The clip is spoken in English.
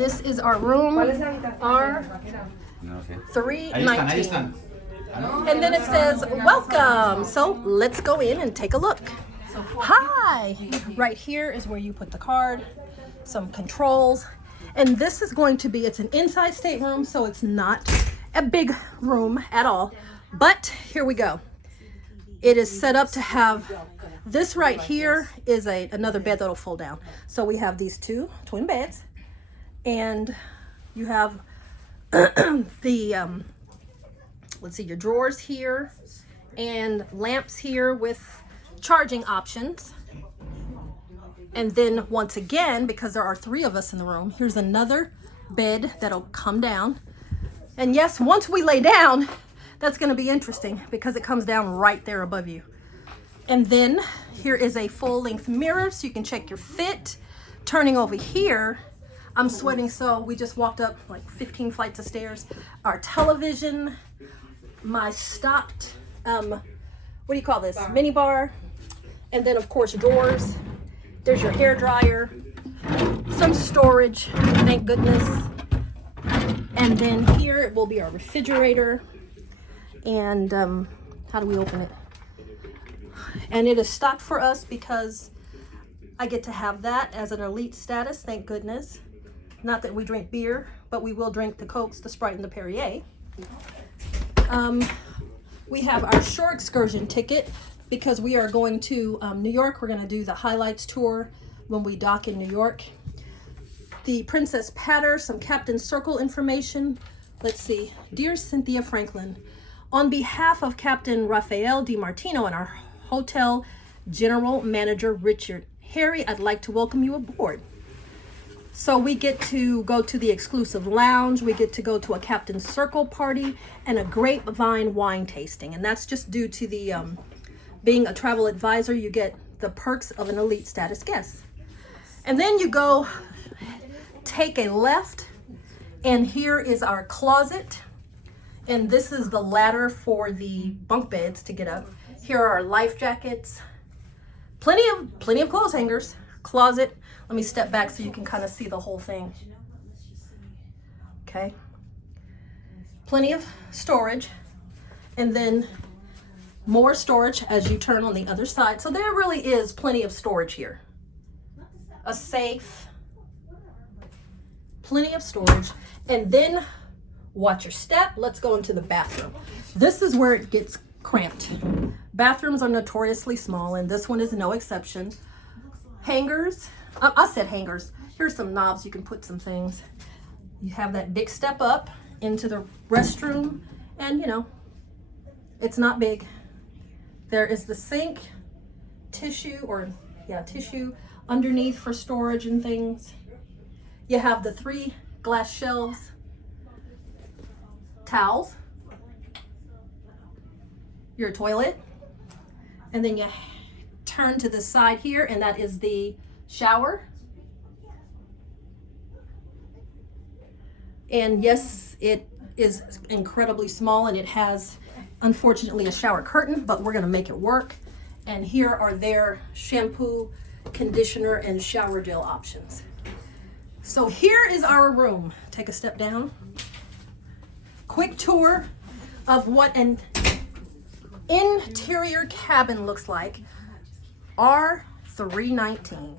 This is our room, our 319. And then it says, welcome. So let's go in and take a look. Hi. Right here is where you put the card, some controls. And this is going to be, it's an inside stateroom, so it's not a big room at all. But here we go. It is set up to have, this right here is another bed that'll fold down. So we have these two twin beds, and you have the, let's see, your drawers here and lamps here with charging options. And then once again, because there are 3 of us in the room, here's another bed that'll come down. And yes, once we lay down, that's going to be interesting because it comes down right there above you. And then here is a full-length mirror so you can check your fit. Turning over here, I'm sweating, so we just walked up like 15 flights of stairs. Our television, my stocked, what do you call this? Mini bar. And then of course drawers. There's your hair dryer, some storage, thank goodness. And then here will be our refrigerator. And how do we open it? And it is stocked for us because I get to have that as an elite status, thank goodness. Not that we drink beer, but we will drink the Cokes, the Sprite, and the Perrier. We have our shore excursion ticket because we are going to New York. We're going to do the highlights tour when we dock in New York. The Princess Patter, some Captain Circle information. Let's see. Dear Cynthia Franklin, on behalf of Captain Rafael DiMartino and our hotel general manager Richard Harry, I'd like to welcome you aboard. So we get to go to the exclusive lounge, we get to go to a Captain Circle party, and a grapevine wine tasting. And that's just due to the being a travel advisor, you get the perks of an elite status guest. And then you go take a left, and here is our closet. And this is the ladder for the bunk beds to get up. Here are our life jackets, plenty of clothes hangers, closet. Let me step back so you can kind of see the whole thing. Okay. Plenty of storage, and then more storage as you turn on the other side. So there really is plenty of storage here. A safe, plenty of storage, and then watch your step. Let's go into the bathroom. This is where it gets cramped. Bathrooms are notoriously small, and this one is no exception. Hangers. I said hangers. Here's some knobs you can put some things. You have that big step up into the restroom, and you know, it's not big. There is the sink, tissue underneath for storage and things. You have the 3 glass shelves, towels, your toilet, and then you turn to the side here, and that is the shower. And yes, it is incredibly small, and it has unfortunately a shower curtain, but we're going to make it work. And here are their shampoo, conditioner, and shower gel options. So here is our room. Take a step down. Quick tour of what an interior cabin looks like. R319.